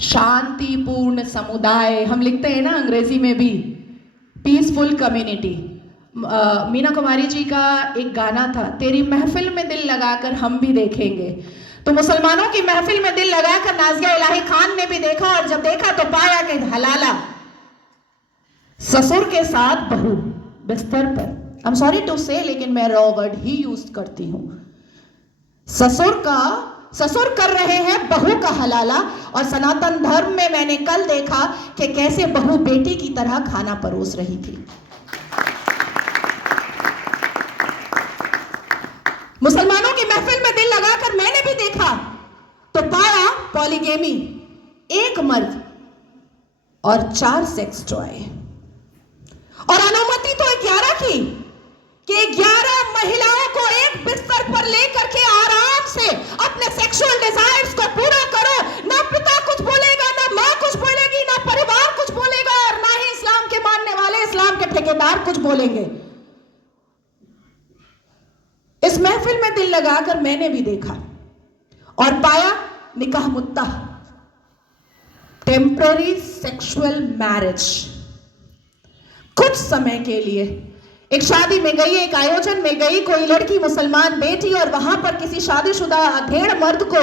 शांतिपूर्ण समुदाय हम लिखते हैं ना अंग्रेजी में भी, पीसफुल कम्युनिटी। मीना कुमारी जी का एक गाना था, तेरी महफिल में दिल लगाकर हम भी देखेंगे। तो मुसलमानों की महफिल में दिल लगाकर नाज़िया इलाही खान ने भी देखा, और जब देखा तो पाया कि हलाला ससुर के साथ बहू बिस्तर पर, आई एम सॉरी टू से, लेकिन मैं रॉ वर्ड ही यूज करती हूं। ससुर कर रहे हैं बहू का हलाला। और सनातन धर्म में मैंने कल देखा कि कैसे बहू बेटी की तरह खाना परोस रही थी। मुसलमानों की महफिल में दिल लगाकर मैंने भी देखा तो पाया पॉलीगेमी, एक मर्द और 4 सेक्स टॉय। और अनुमति तो 11 की, कि 11 महिलाओं को एक बिस्तर पर लेकर के आराम से अपने सेक्सुअल डिजायर्स को पूरा करो। ना पिता कुछ बोलेगा, ना मां कुछ बोलेगी, ना परिवार कुछ बोलेगा, और ना ही इस्लाम के मानने वाले, इस्लाम के ठेकेदार कुछ बोलेंगे। इस महफिल में दिल लगाकर मैंने भी देखा और पाया निकाह मुत्ता, टेम्पररी सेक्सुअल मैरिज। कुछ समय के लिए एक शादी में गई, एक आयोजन में गई, कोई लड़की मुसलमान बेटी, और वहां पर किसी शादीशुदा अधेड़ मर्द को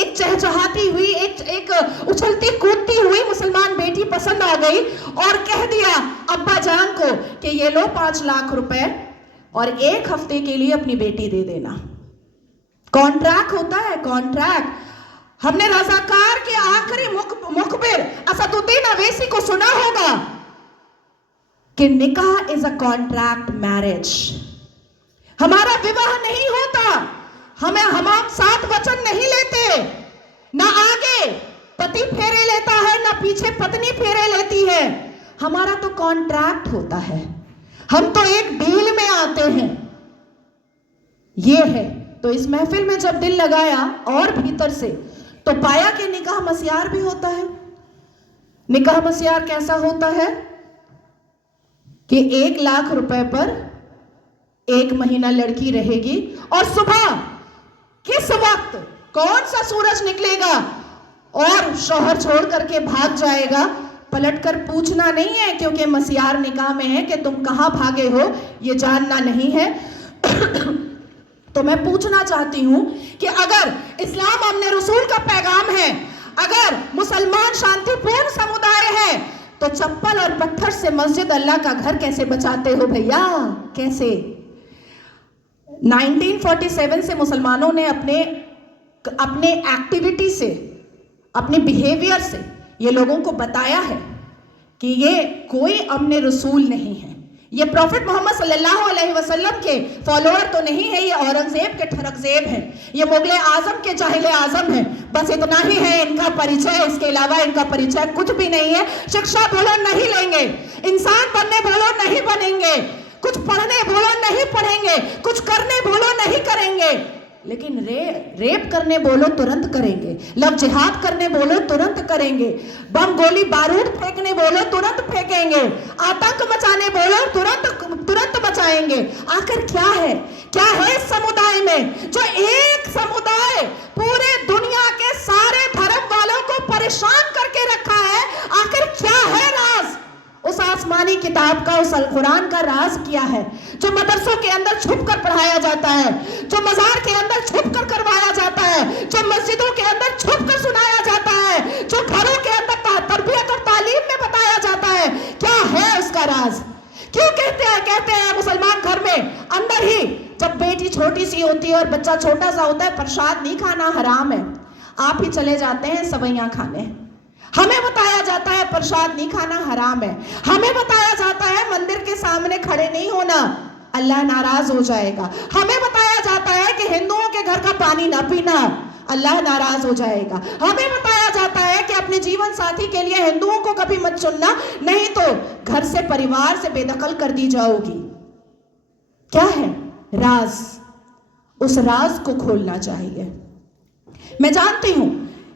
एक चहचहाती हुई, एक उछलती कूदती हुई मुसलमान बेटी पसंद आ गई, और कह दिया अब्बा जान को कि ये लो 5 लाख रुपए और 1 हफ्ते के लिए अपनी बेटी दे देना। कॉन्ट्रैक्ट होता है, कॉन्ट्रैक्ट। हमने रजाकार के आखिरी मुखबिर असदुद्दीन अवैसी को सुना होगा कि निकाह इज अ कॉन्ट्रैक्ट मैरिज। हमारा विवाह नहीं होता, हम 7 वचन नहीं लेते, ना आगे पति फेरे लेता है, ना पीछे पत्नी फेरे लेती है। हमारा तो कॉन्ट्रैक्ट होता है, हम तो एक डील में आते हैं। ये है। तो इस महफिल में जब दिल लगाया और भीतर से, तो पाया कि निकाह मस्यार भी होता है। निकाह मस्यार कैसा होता है कि 1 लाख रुपए पर 1 महीना लड़की रहेगी, और सुबह किस वक्त कौन सा सूरज निकलेगा और शौहर छोड़ करके भाग जाएगा, पलटकर पूछना नहीं है, क्योंकि मस्यार निकाह में है कि तुम कहां भागे हो ये जानना नहीं है। तो मैं पूछना चाहती हूं कि अगर इस्लाम हमने रसूल का पैगाम है, अगर मुसलमान शांतिपूर्ण समुदाय है, तो चप्पल और पत्थर से मस्जिद अल्लाह का घर कैसे बचाते हो भैया? कैसे? 1947 से मुसलमानों ने अपने एक्टिविटी से, अपने बिहेवियर से ये लोगों को बताया है कि ये कोई अमने रसूल नहीं है, ये प्रॉफिट मोहम्मद सल्लल्लाहु अलैहि वसल्लम के फॉलोअर तो नहीं है, ये औरंगजेब के ठरकजेब हैं, ये मुगले आजम के जाहिले आजम हैं। बस इतना ही है इनका परिचय, इसके अलावा इनका परिचय कुछ भी नहीं है। शिक्षा बोलो नहीं लेंगे, इंसान बनने बोलो नहीं बनेंगे, कुछ पढ़ने बोलो नहीं पढ़ेंगे, कुछ करने बोलो नहीं करेंगे, लेकिन रेप करने बोलो तुरंत करेंगे, लव जिहाद करने बोलो तुरंत करेंगे, बम गोली बारूद फेंकने बोलो तुरंत फेंकेंगे, आतंक मचाने बोलो तुरंत मचाएंगे। आखिर क्या है इस समुदाय में, जो एक समुदाय पूरे दुनिया के सारे धर्म वालों को परेशान करके रखा है? आखिर क्या है राज उस आसमानी किताब का, उस अल कुरान का राज क्या है, जो मदरसों के अंदर छुप कर पढ़ाया जाता है, जो मजार के अंदर छुप कर करवाया जाता है, जो मस्जिदों के अंदर छुप कर सुनाया जाता है, जो घरों के अंदर तरबियत और तालीम में बताया जाता है? क्या है उसका राज? क्यों कहते हैं मुसलमान घर में अंदर ही, जब बेटी छोटी सी होती है और बच्चा छोटा सा होता है, प्रसाद नहीं खाना हराम है, आप ही चले जाते हैं सवैयां खाने। हमें बताया जाता है प्रसाद नहीं खाना हराम है, हमें बताया जाता है मंदिर के सामने खड़े नहीं होना, अल्लाह नाराज हो जाएगा, हमें बताया जाता है कि हिंदुओं के घर का पानी ना पीना, अल्लाह नाराज हो जाएगा, हमें बताया जाता है कि अपने जीवन साथी के लिए हिंदुओं को कभी मत चुनना, नहीं तो घर से, परिवार से बेदखल कर दी जाओगी। क्या है राज? उस राज को खोलना चाहिए। मैं जानती हूं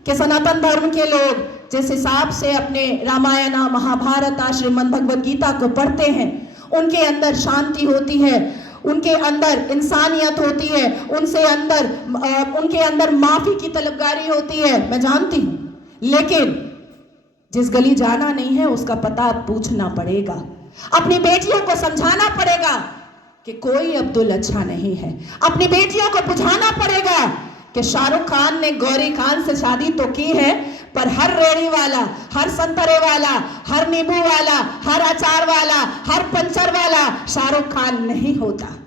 कि सनातन धर्म के लोग जिस हिसाब से अपने रामायण, महाभारत, श्रीमद् भगवद गीता को पढ़ते हैं, उनके अंदर शांति होती है, उनके अंदर इंसानियत होती है, उनके अंदर माफी की तलबगारी होती है, मैं जानती हूं। लेकिन जिस गली जाना नहीं है उसका पता अब पूछना पड़ेगा। अपनी बेटियों को समझाना पड़ेगा कि कोई अब्दुल अच्छा नहीं है। अपनी बेटियों को बुझाना पड़ेगा कि शाहरुख खान ने गौरी खान से शादी तो की है, पर हर रेड़ी वाला, हर संतरे वाला, हर नींबू वाला, हर अचार वाला, हर पंचर वाला शाहरुख खान नहीं होता।